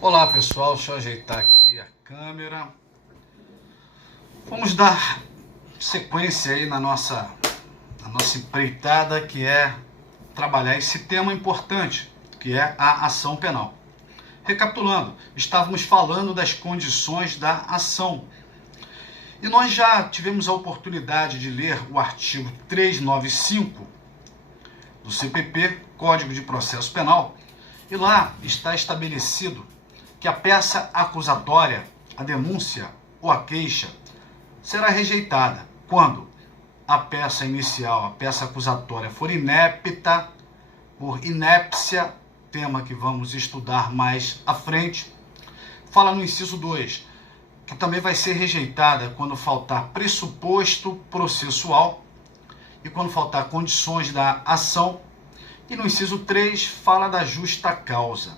Olá pessoal, deixa eu ajeitar aqui a câmera. Vamos dar sequência aí na nossa empreitada, que é trabalhar esse tema importante, que é a ação penal. Recapitulando, estávamos falando das condições da ação. E nós já tivemos a oportunidade de ler o artigo 395 do CPP, Código de Processo Penal, e lá está estabelecido que a peça acusatória, a denúncia ou a queixa será rejeitada quando a peça inicial, a peça acusatória, for inepta, por inépcia, tema que vamos estudar mais à frente. Fala no inciso 2, que também vai ser rejeitada quando faltar pressuposto processual e quando faltar condições da ação. E no inciso 3 fala da justa causa.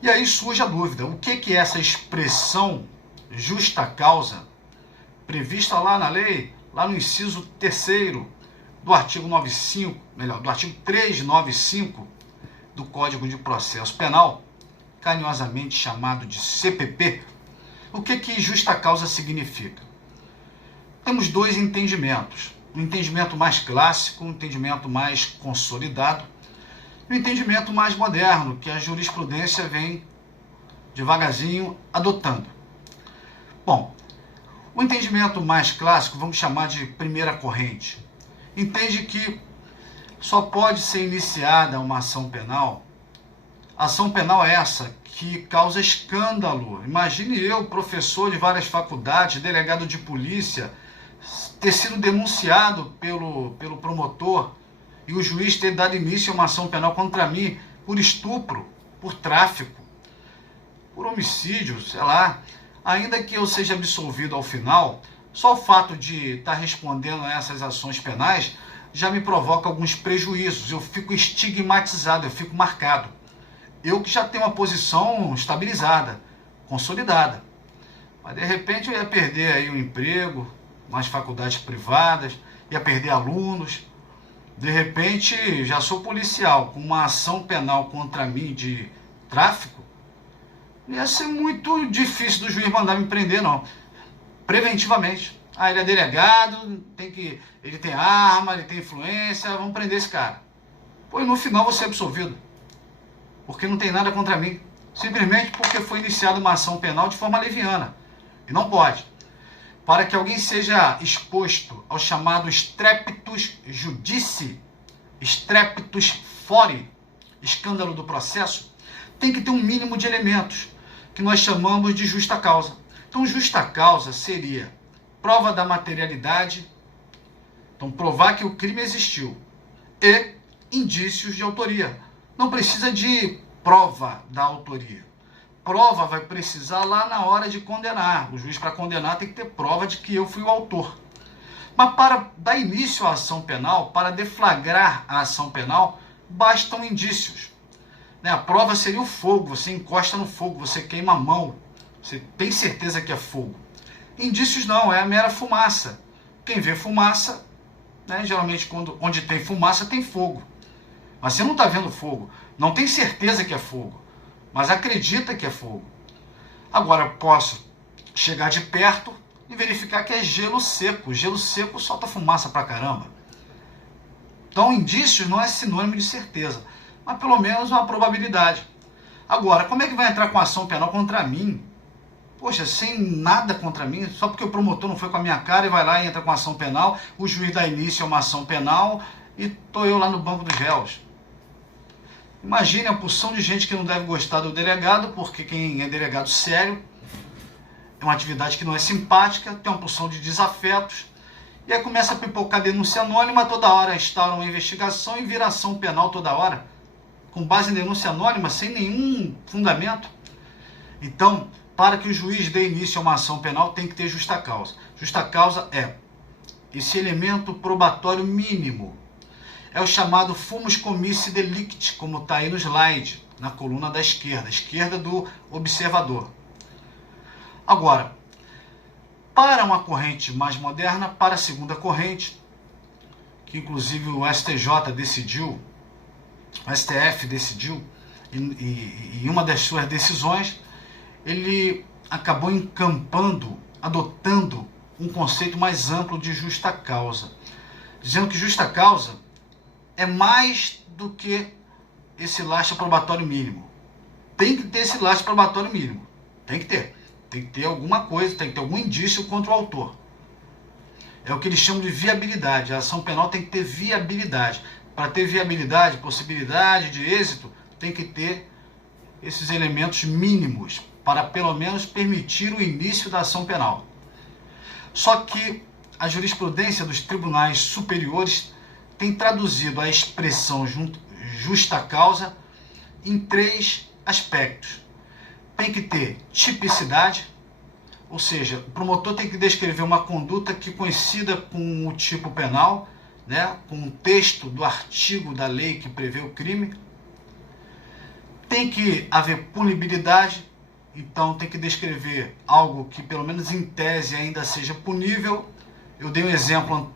E aí surge a dúvida, o que é essa expressão justa causa, prevista lá na lei, lá no inciso 3º do artigo 395 do Código de Processo Penal, carinhosamente chamado de CPP. O que justa causa significa? Temos dois entendimentos, um entendimento mais clássico, um entendimento mais consolidado, e um entendimento mais moderno, que a jurisprudência vem devagarzinho adotando. Bom, o entendimento mais clássico, vamos chamar de primeira corrente, entende que só pode ser iniciada uma ação penal essa que causa escândalo. Imagine eu, professor de várias faculdades, delegado de polícia, ter sido denunciado pelo promotor e o juiz ter dado início a uma ação penal contra mim por estupro, por tráfico, por homicídio, sei lá. Ainda que eu seja absolvido ao final, só o fato de estar respondendo a essas ações penais já me provoca alguns prejuízos. Eu fico estigmatizado, eu fico marcado. Eu que já tenho uma posição estabilizada, consolidada. Mas de repente eu ia perder aí um emprego, umas faculdades privadas, ia perder alunos. De repente já sou policial, com uma ação penal contra mim de tráfico, ia ser muito difícil do juiz mandar me prender, não. Preventivamente. Ah, ele é delegado, ele tem arma, ele tem influência, vamos prender esse cara. Pô, e no final você é absolvido. Porque não tem nada contra mim. Simplesmente porque foi iniciada uma ação penal de forma leviana. E não pode. Para que alguém seja exposto ao chamado strepitus judici, strepitus fori, escândalo do processo, tem que ter um mínimo de elementos, que nós chamamos de justa causa. Então, justa causa seria prova da materialidade, então provar que o crime existiu, e indícios de autoria. Não precisa de prova da autoria. Prova vai precisar lá na hora de condenar. O juiz, para condenar, tem que ter prova de que eu fui o autor. Mas para dar início à ação penal, para deflagrar a ação penal, bastam indícios. A prova seria o fogo, você encosta no fogo, você queima a mão, você tem certeza que é fogo. Indícios não, é a mera fumaça. Quem vê fumaça, geralmente onde tem fumaça tem fogo. Mas você não está vendo fogo, não tem certeza que é fogo, mas acredita que é fogo. Agora posso chegar de perto e verificar que é gelo seco. Gelo seco solta fumaça pra caramba. Então indícios não é sinônimo de certeza, mas pelo menos uma probabilidade. Agora, como é que vai entrar com ação penal contra mim? Poxa, sem nada contra mim, só porque o promotor não foi com a minha cara e vai lá e entra com ação penal, o juiz dá início a uma ação penal e estou eu lá no banco dos réus. Imagine a porção de gente que não deve gostar do delegado, porque quem é delegado sério é uma atividade que não é simpática, tem uma porção de desafetos, e aí começa a pipocar denúncia anônima toda hora, instaura uma investigação e vira ação penal toda hora, com base em denúncia anônima, sem nenhum fundamento. Então, para que o juiz dê início a uma ação penal, tem que ter justa causa. Justa causa é esse elemento probatório mínimo. É o chamado fumus commissi delicti, como está aí no slide, na coluna da esquerda do observador. Agora, para uma corrente mais moderna, para a segunda corrente, que inclusive o STJ decidiu, o STF decidiu, e em uma das suas decisões, ele acabou adotando um conceito mais amplo de justa causa, dizendo que justa causa é mais do que esse lastro probatório mínimo. Tem que ter esse lastro probatório mínimo, tem que ter alguma coisa, tem que ter algum indício contra o autor. É o que eles chamam de viabilidade. A ação penal tem que ter viabilidade. Para ter viabilidade, possibilidade de êxito, tem que ter esses elementos mínimos para pelo menos permitir o início da ação penal. Só que a jurisprudência dos tribunais superiores tem traduzido a expressão justa causa em 3 aspectos. Tem que ter tipicidade, ou seja, o promotor tem que descrever uma conduta que coincida com o tipo penal, né, com o texto do artigo da lei que prevê o crime. Tem que haver punibilidade, então tem que descrever algo que pelo menos em tese ainda seja punível. Eu dei um exemplo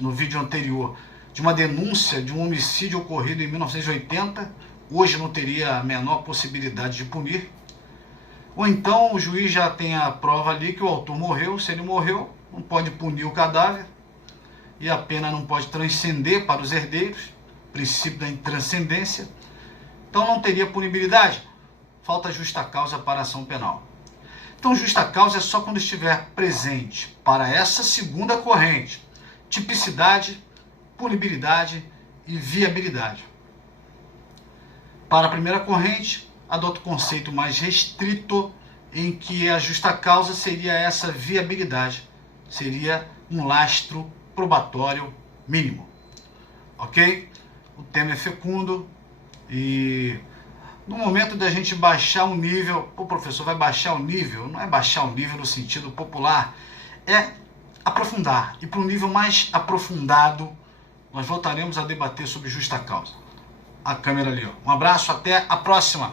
no vídeo anterior de uma denúncia de um homicídio ocorrido em 1980, hoje não teria a menor possibilidade de punir. Ou então o juiz já tem a prova ali que o autor morreu. Se ele morreu, não pode punir o cadáver e a pena não pode transcender para os herdeiros, princípio da intranscendência. Então não teria punibilidade, falta justa causa para a ação penal. Então justa causa é só quando estiver presente para essa segunda corrente, tipicidade, punibilidade e viabilidade. Para a primeira corrente, adota o conceito mais restrito, em que a justa causa seria essa viabilidade, seria um lastro probatório mínimo. Ok? O tema é fecundo e no momento da gente baixar o nível, o professor vai baixar o nível, não é baixar o nível no sentido popular, é aprofundar. E para um nível mais aprofundado, nós voltaremos a debater sobre justa causa. A câmera ali, ó. Um abraço, até a próxima!